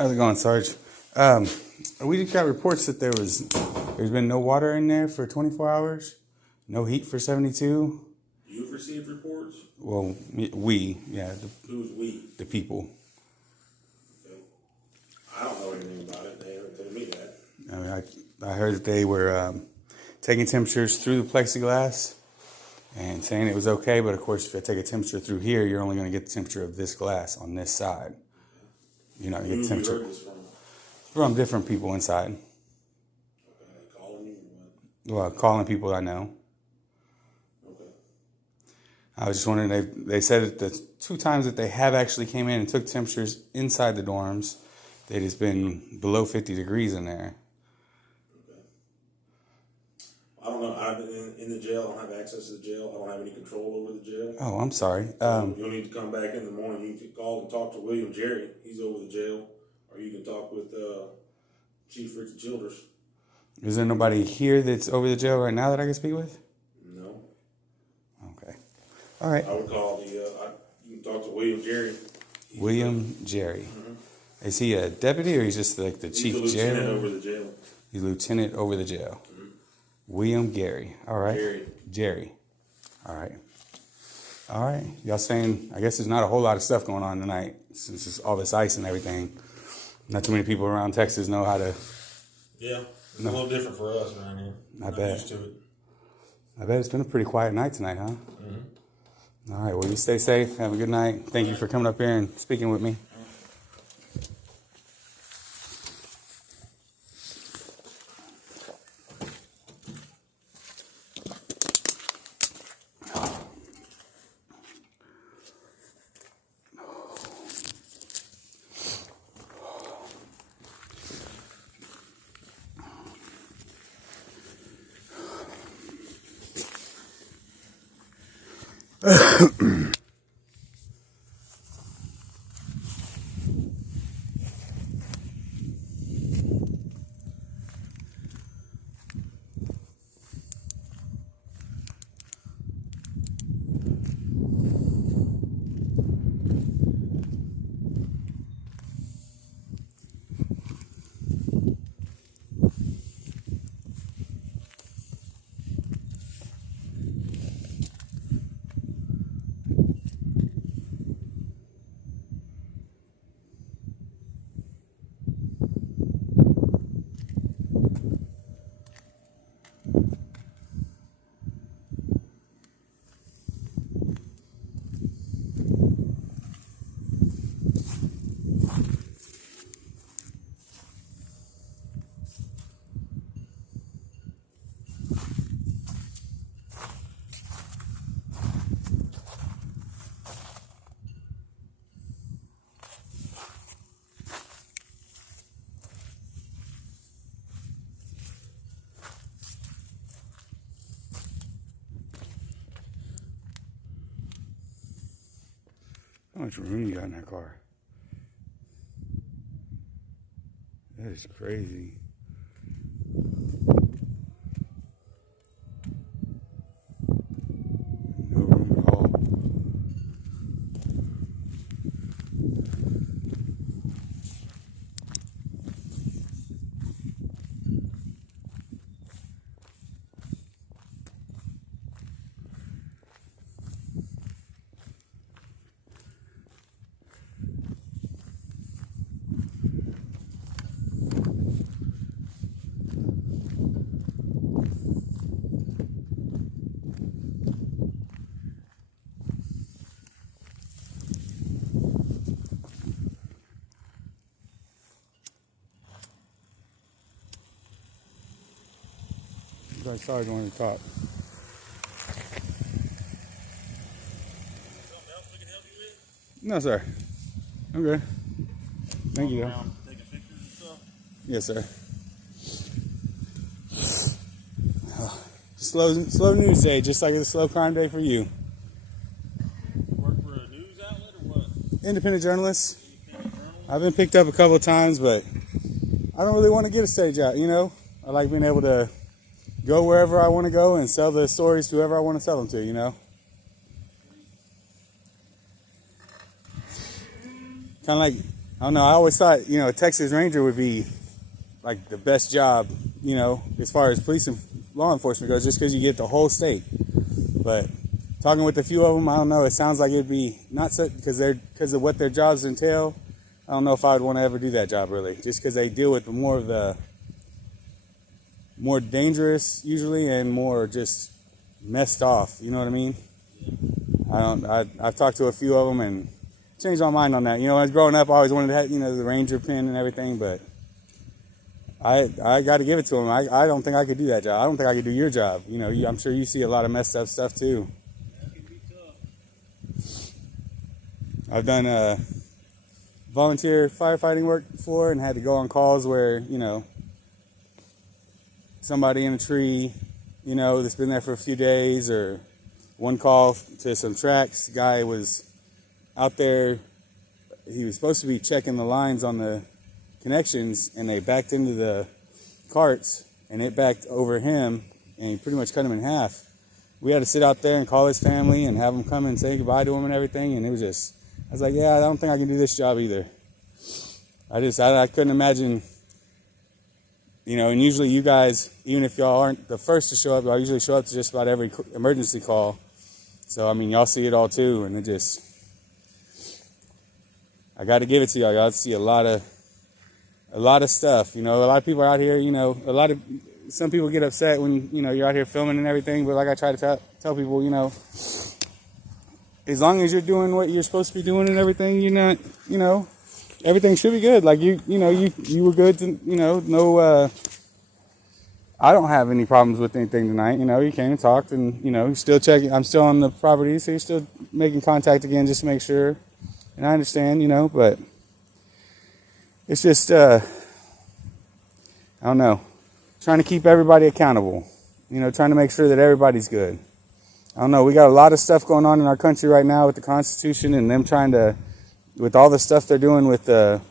How's it going, Sarge? We just got reports that there's been no water in there for 24 hours, no heat for 72. You've received reports? Well, Who's we? The people. Okay. I don't know anything about it. They haven't told me that. I mean, I heard that they were taking temperatures through the plexiglass and saying it was okay, but of course, if I take a temperature through here, you're only going to get the temperature of this glass on this side. You're not going to get the temperature. Who you heard this from different people inside. Okay, calling you or what? Well, calling people I know. Okay. I was just wondering, they said that the 2 times that they have actually came in and took temperatures inside the dorms, that it's been below 50 degrees in there. Okay. I don't know. I've been in the jail. I don't have access to the jail. I don't have any control over the jail. Oh, I'm sorry. You'll need to come back in the morning. You can call and talk to William Jerry. He's over the jail. Or you can talk with Chief Richard Childers. Is there nobody here that's over the jail right now that I can speak with? No. Okay. All right. I would call you can talk to William Jerry. William Jerry. Mm-hmm. Is he a deputy or he's just like the chief jail? He's a lieutenant over the jail. He's lieutenant over the jail. Mm-hmm. William Gary. All right. Jerry. All right. All right. Y'all saying, I guess there's not a whole lot of stuff going on tonight since it's all this ice and everything. Not too many people around Texas know how to. Yeah, it's a little different for us around here. I bet. Used to it. I bet it's been a pretty quiet night tonight, huh? Mm-hmm. All right. Well, you stay safe. Have a good night. Thank you for coming up here and speaking with me. How much room you got in that car? That is crazy. No room at all. I started wanting to talk. Something else we can help you with? No, sir. I'm good. Thank you. Taking pictures and stuff? Yes, sir. Slow news day, just like it's a slow crime day for you. Work for a news outlet or what? Independent journalist. I've been picked up a couple of times, but I don't really want to get a stage out, you know? I like being able to go wherever I want to go and sell the stories to whoever I want to sell them to, you know? Kind of like I don't know. I always thought, a Texas Ranger would be like the best job, as far as police and law enforcement goes, just because you get the whole state. But talking with a few of them, I don't know. It sounds like it'd be not so because of what their jobs entail. I don't know if I would want to ever do that job really, just because they deal with more of the more dangerous usually and more just messed off. You know what I mean? I've talked to a few of them and changed my mind on that. When I was growing up, I always wanted to have the Ranger pin and everything, but I got to give it to them. I don't think I could do that job. I don't think I could do your job. I'm sure you see a lot of messed up stuff too. That can be tough. I've done volunteer firefighting work before and had to go on calls where, somebody in a tree, that's been there for a few days, or one call to some tracks. Guy was out there. He was supposed to be checking the lines on the connections, and they backed into the carts, and it backed over him, and he pretty much cut him in half. We had to sit out there and call his family and have him come and say goodbye to him and everything, and it was just, I was like, yeah, I don't think I can do this job either. I couldn't imagine, and usually you guys, even if y'all aren't the first to show up, y'all usually show up to just about every emergency call. So, y'all see it all too, and I got to give it to y'all. Y'all see a lot of stuff. A lot of people out here, some people get upset when, you're out here filming and everything, but like I try to tell people, as long as you're doing what you're supposed to be doing and everything, you're not, everything should be good. Like, you were good to, no, I don't have any problems with anything tonight. You came and talked and, you're still checking. I'm still on the property, so you're still making contact again just to make sure. And I understand, but it's just, I don't know, trying to keep everybody accountable, trying to make sure that everybody's good. I don't know, we got a lot of stuff going on in our country right now with the Constitution and them trying to, with all the stuff they're doing with the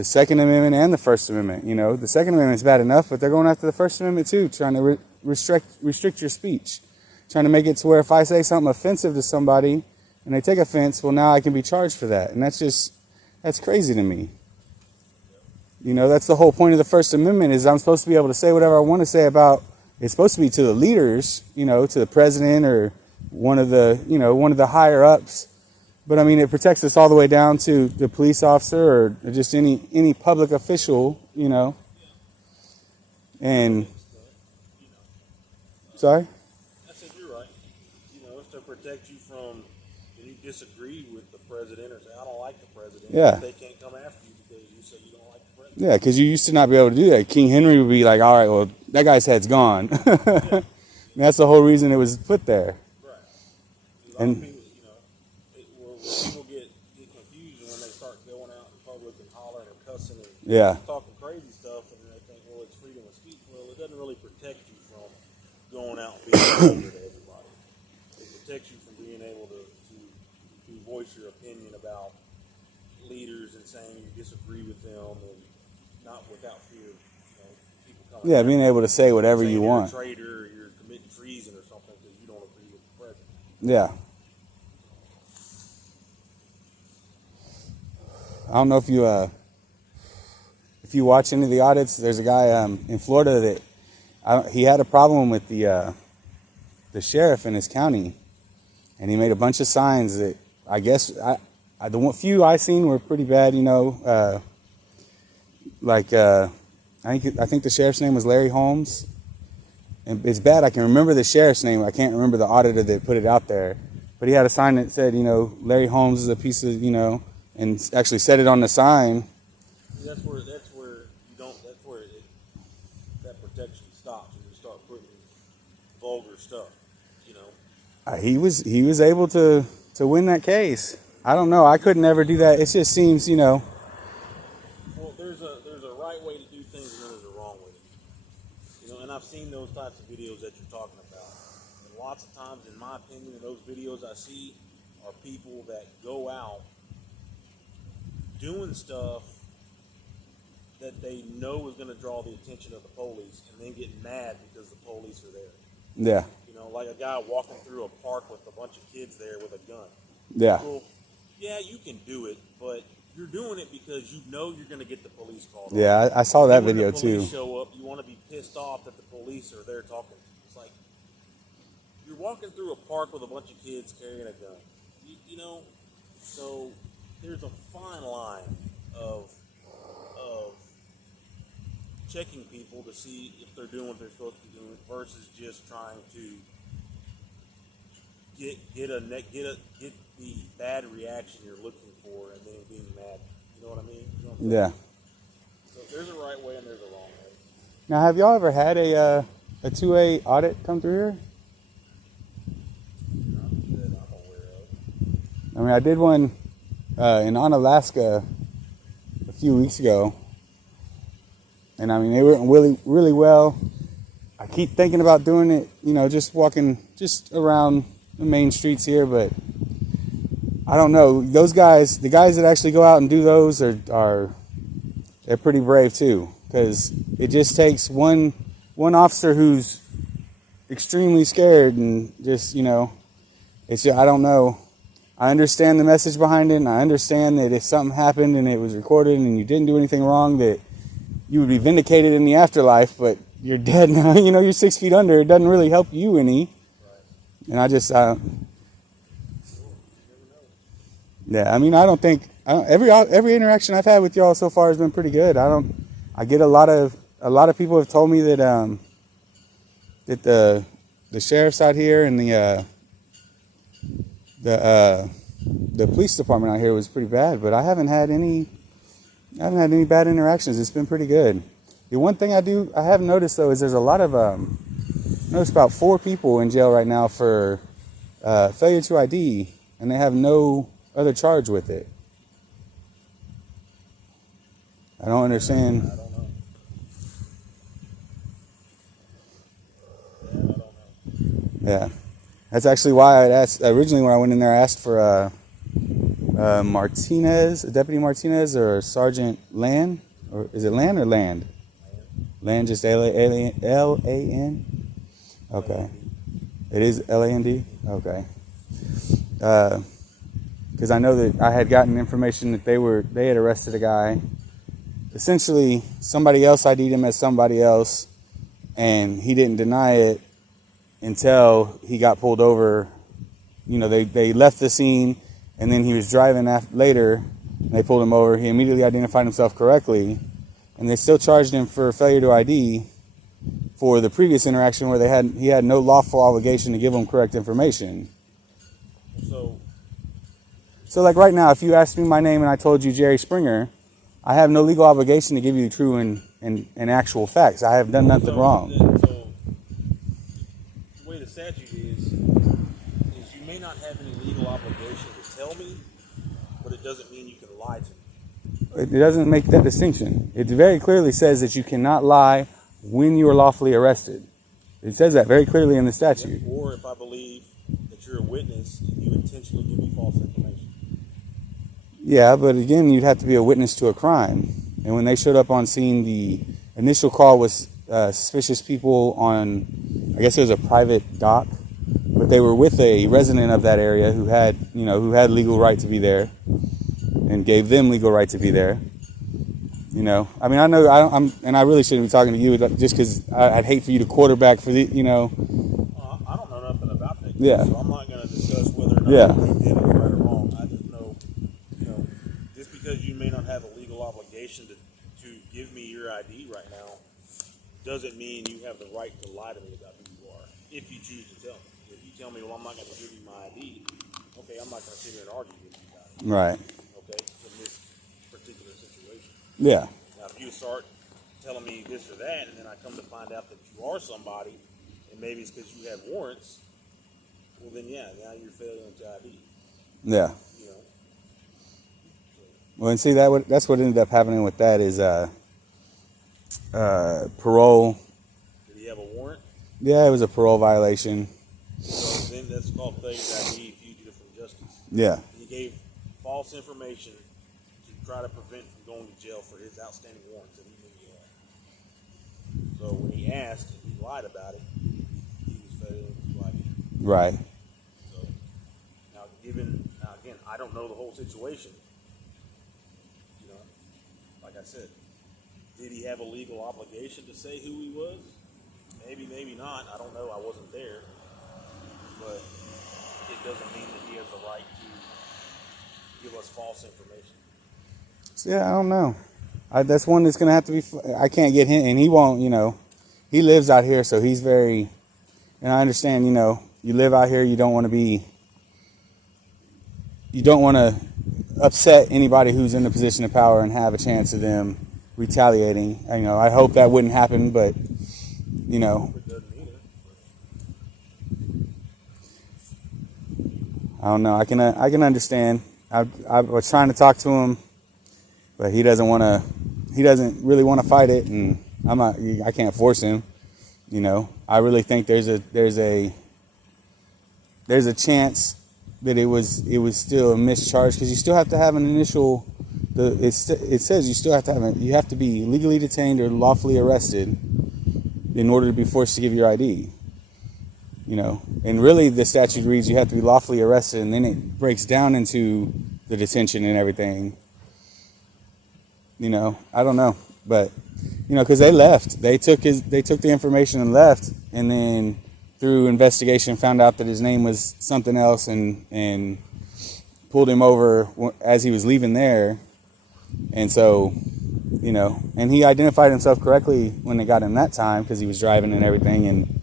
Second Amendment and the First Amendment. The Second Amendment is bad enough, but they're going after the First Amendment too, trying to restrict your speech, trying to make it to where if I say something offensive to somebody and they take offense, well, now I can be charged for that. And that's crazy to me. That's the whole point of the First Amendment, is I'm supposed to be able to say whatever I want to say about, it's supposed to be to the leaders, to the president or one of the higher ups. But it protects us all the way down to the police officer or just any public official, And sorry? I said you're right. It's to protect you from when you disagree with the president or say I don't like the president. Yeah. They can't come after you because you say you don't like the president. Yeah, because you used to not be able to do that. King Henry would be like, all right, well, that guy's head's gone. Yeah. That's the whole reason it was put there. Right. And People, people get confused when they start going out in public and hollering and cussing and yeah, talking crazy stuff, and they think, well, it's freedom of speech. Well, it doesn't really protect you from going out and being vulgar to everybody. It protects you from being able to voice your opinion about leaders and saying you disagree with them, and not without fear. People coming yeah, being able to say whatever you want. You're a traitor, or you're committing treason or something because you don't agree with the president. Yeah. I don't know if you watch any of the audits. There's a guy in Florida that he had a problem with the sheriff in his county, and he made a bunch of signs that I guess the few I seen were pretty bad. I think the sheriff's name was Larry Holmes, and it's bad. I can remember the sheriff's name. I can't remember the auditor that put it out there, but he had a sign that said, Larry Holmes is a piece of, and actually said it on the sign. That's where that protection stops, and you start putting vulgar stuff. He was able to win that case. I don't know. I could never do that. It just seems, Well, there's a right way to do things, and then there's a wrong way to do things. And I've seen those types of videos that you're talking about. And lots of times, in my opinion, in those videos I see are people that go out doing stuff that they know is going to draw the attention of the police, and then get mad because the police are there. Yeah. Like a guy walking through a park with a bunch of kids there with a gun. Yeah. Well, yeah, you can do it, but you're doing it because you know you're going to get the police called. Yeah, I saw that when video the police too. show up, you want to be pissed off that the police are there talking to you. It's like you're walking through a park with a bunch of kids carrying a gun. You know, so there's a fine line of checking people to see if they're doing what they're supposed to be doing versus just trying to get the bad reaction you're looking for and then being mad. You know what I mean? You know what I'm saying? Yeah. So there's a right way and there's a wrong way. Now, have y'all ever had a 2A audit come through here? Not that I'm aware of. I mean, I did one in Alaska a few weeks ago, and I mean, they went really, really well. I keep thinking about doing it, you know, just walking just around the main streets here, but I don't know. Those guys, the guys that actually go out and do those are they're pretty brave too, because it just takes one officer who's extremely scared and just, you know, it's just, I don't know. I understand the message behind it, and I understand that if something happened and it was recorded and you didn't do anything wrong, that you would be vindicated in the afterlife, but you're dead now. You know, you're 6 feet under. It doesn't really help you any. And I just, yeah, I mean, I don't think, every interaction I've had with y'all so far has been pretty good. I get a lot of people have told me that, that the sheriff's out here and the police department out here was pretty bad, but I haven't had any bad interactions. It's been pretty good. The one thing I have noticed though is there's a lot of noticed about 4 people in jail right now for failure to ID, and they have no other charge with it. I don't understand. I don't know. Yeah, I don't know. Yeah, that's actually why I asked originally when I went in there. I asked for Martinez, Deputy Martinez, or Sergeant Land, or is it Land or Land? Land, just L-A-N? Okay. It is L-A-N-D? Okay. Because I know that I had gotten information that they had arrested a guy. Essentially, somebody else ID'd him as somebody else, and he didn't deny it until he got pulled over. You know, they left the scene, and then he was driving later, and they pulled him over. He immediately identified himself correctly, and they still charged him for failure to ID for the previous interaction where he had no lawful obligation to give them correct information. So like right now, if you asked me my name and I told you Jerry Springer, I have no legal obligation to give you the true and actual facts. I have done nothing wrong. So the way the statute is you may not have any legal obligation to tell me, but it doesn't mean you can lie to me. It doesn't make that distinction. It very clearly says that you cannot lie when you are lawfully arrested. It says that very clearly in the statute. Or if I believe that you're a witness and you intentionally give me false information. Yeah, but again, you'd have to be a witness to a crime. And when they showed up on scene, the initial call was suspicious people on, I guess it was a private dock, but they were with a resident of that area who had legal right to be there, and gave them legal right to be there. You know, I mean, I really shouldn't be talking to you just because I'd hate for you to quarterback for the, you know. I don't know nothing about that. Yeah. So I'm not going to discuss whether or not Yeah. they did it right or wrong. I just know, just because you may not have a legal obligation to give me your ID right now, doesn't mean you have the right to lie to me about who you are. If you choose to tell me. If you tell me, well, I'm not going to give you my ID, okay, I'm not going to sit here and argue with you about it. Right. Okay, in this particular situation. Yeah. Now, if you start telling me this or that, and then I come to find out that you are somebody, and maybe it's because you have warrants, well, then yeah, now you're failing to ID. Yeah. You know. Well, and see that's what ended up happening with that is parole. Did he have a warrant? Yeah, it was a parole violation. So then that's called failure to ID, fugitive from justice. Yeah. He gave false information to try to prevent from going to jail for his outstanding warrants that he knew he had. So when he asked and he lied about it, he was failing to ID. Right. So now again, I don't know the whole situation, like I said, did he have a legal obligation to say who he was? Maybe, maybe not. I don't know. I wasn't there. But it doesn't mean that he has the right to give us false information. Yeah, I don't know. That's one that's going to have to be, I can't get him, and he won't, he lives out here, so he's very, and I understand, you live out here, you don't want to upset anybody who's in a position of power and have a chance of them retaliating. I hope that wouldn't happen, but, It doesn't either. I don't know. I can understand. I was trying to talk to him, but he doesn't really want to fight it, and I can't force him. I really think there's a chance that it was still a mischarge, because you still have to have an initial. It says you still have to have you have to be legally detained or lawfully arrested in order to be forced to give your ID. And really the statute reads you have to be lawfully arrested, and then it breaks down into the detention and everything. I don't know, but because they left, they took the information and left, and then through investigation found out that his name was something else, and pulled him over as he was leaving there. And so, and he identified himself correctly when they got him that time, because he was driving and everything.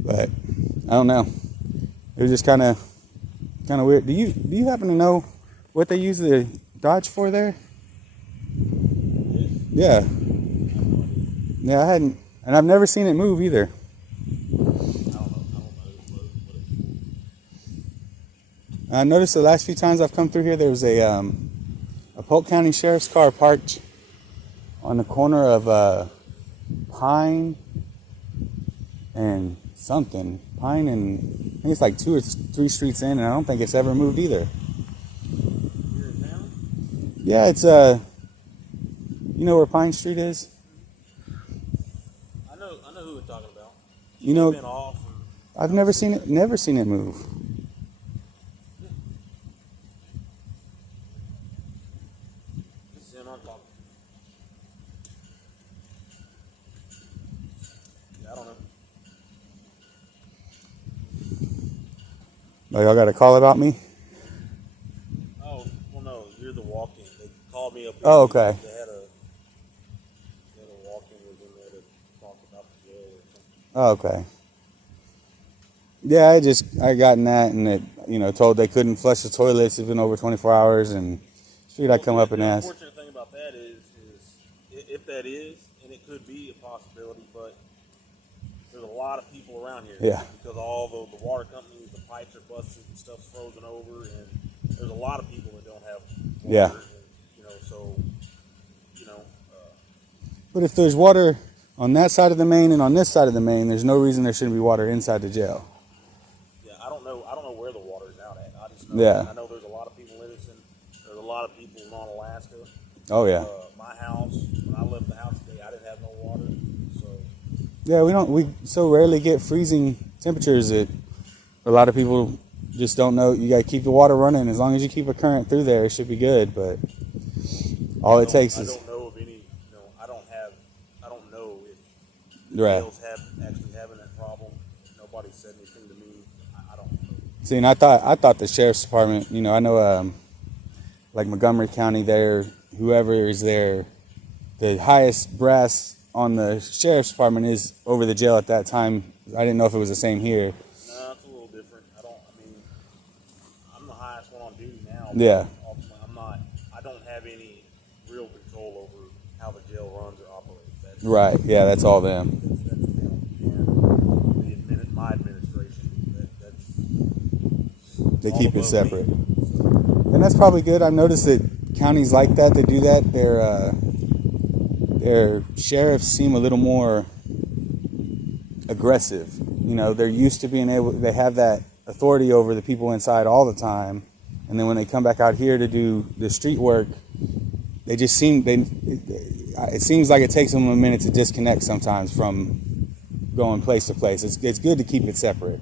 But I don't know. It was just kind of weird. Do you happen to know what they use the Dodge for there? Yeah. Yeah, I hadn't, and I've never seen it move either. I noticed the last few times I've come through here, there was a Polk County Sheriff's car parked on the corner of Pine and something. Pine and I think it's like 2 or 3 streets in, and I don't think it's ever moved either. Here in town? Yeah, it's you know where Pine Street is? I know who we're talking about. Been off. I've never seen it move. It's in on top. Yeah, I don't know. Oh, y'all got a call about me? Oh, well, no, you're the walk-in. They called me up. Oh, okay. They had a walk-in was in there to talk about the jail or something. Oh, okay. Yeah, I gotten that, and it, told they couldn't flush the toilets. It's been over 24 hours, and figured I'd come up and ask. The unfortunate thing about that is if that is, and it could be a possibility, but there's a lot of people around here. Yeah. Because all the water companies, the pipes are busted and stuff's frozen over, and there's a lot of people that don't have water. Yeah. And, so. But if there's water on that side of the main and on this side of the main, there's no reason there shouldn't be water inside the jail. Yeah, I don't know where the water is out at. I just know. Yeah. I know there's a lot of people in Edison. There's a lot of people in Alaska. Oh yeah. My house, when I left the house today, I didn't have no water. So. Yeah, we so rarely get freezing temperatures that a lot of people just don't know. You got to keep the water running. As long as you keep a current through there, it should be good. But all it takes is. I don't know of any. I don't know if Right. jails actually having that problem. Nobody said anything to me. I don't know. See, and I thought the sheriff's department. I know like Montgomery County there, whoever is there, the highest brass on the sheriff's department is over the jail at that time. I didn't know if it was the same here. No, it's a little different. I'm the highest one on duty now. Yeah. I don't have any real control over how the jail runs or operates. Right. Yeah, that's all them. That's them. And my administration. They keep it separate. And that's probably good. I've noticed that counties like that, they do that. Their sheriffs seem a little more aggressive. They're used to they have that authority over the people inside all the time. And then when they come back out here to do the street work, they just it seems like it takes them a minute to disconnect sometimes from going place to place. It's good to keep it separate,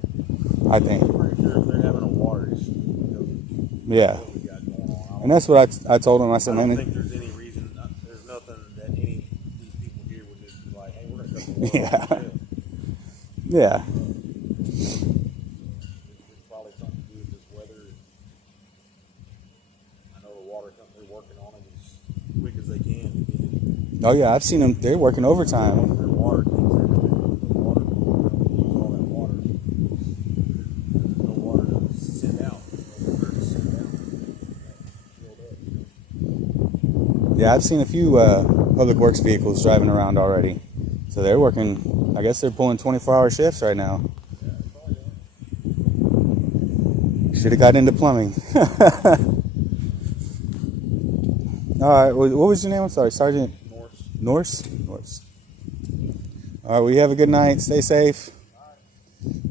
I think. I'm pretty sure if they're having a water issue, Yeah. what we got going on. And that's what I told them. I said, I don't man, think there's any reason. Yeah. jail. Yeah. It's probably something to do with this weather. I know the water company working on it as quick as they can to get it. Oh yeah, I've seen them. They're working overtime. Their water takes everything. The water, lose all that water. There's no water to send out. No water to send out. Filled up. Yeah, I've seen a few public works vehicles driving around already. So they're working. I guess they're pulling 24-hour shifts right now. Yeah, that's probably it. Should have got into plumbing. All right. What was your name? I'm sorry, Sergeant Norris. Norris. All right. Well, you have a good night. Stay safe.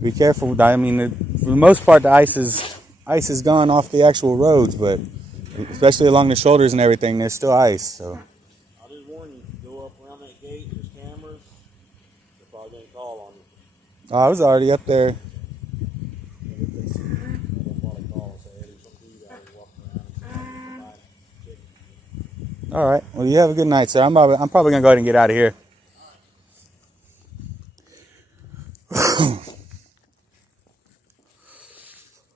Be careful. I mean, for the most part, the ice is gone off the actual roads, but especially along the shoulders and everything, there's still ice. So. I'll just warn you, if you go up around that gate, there's cameras. They're probably going to call on you. Oh, I was already up there. And if they see you, they'll probably call and say, hey, there's some dude out here walking around and somebody check. All right. Well, you have a good night, sir. I'm probably gonna go ahead and get out of here.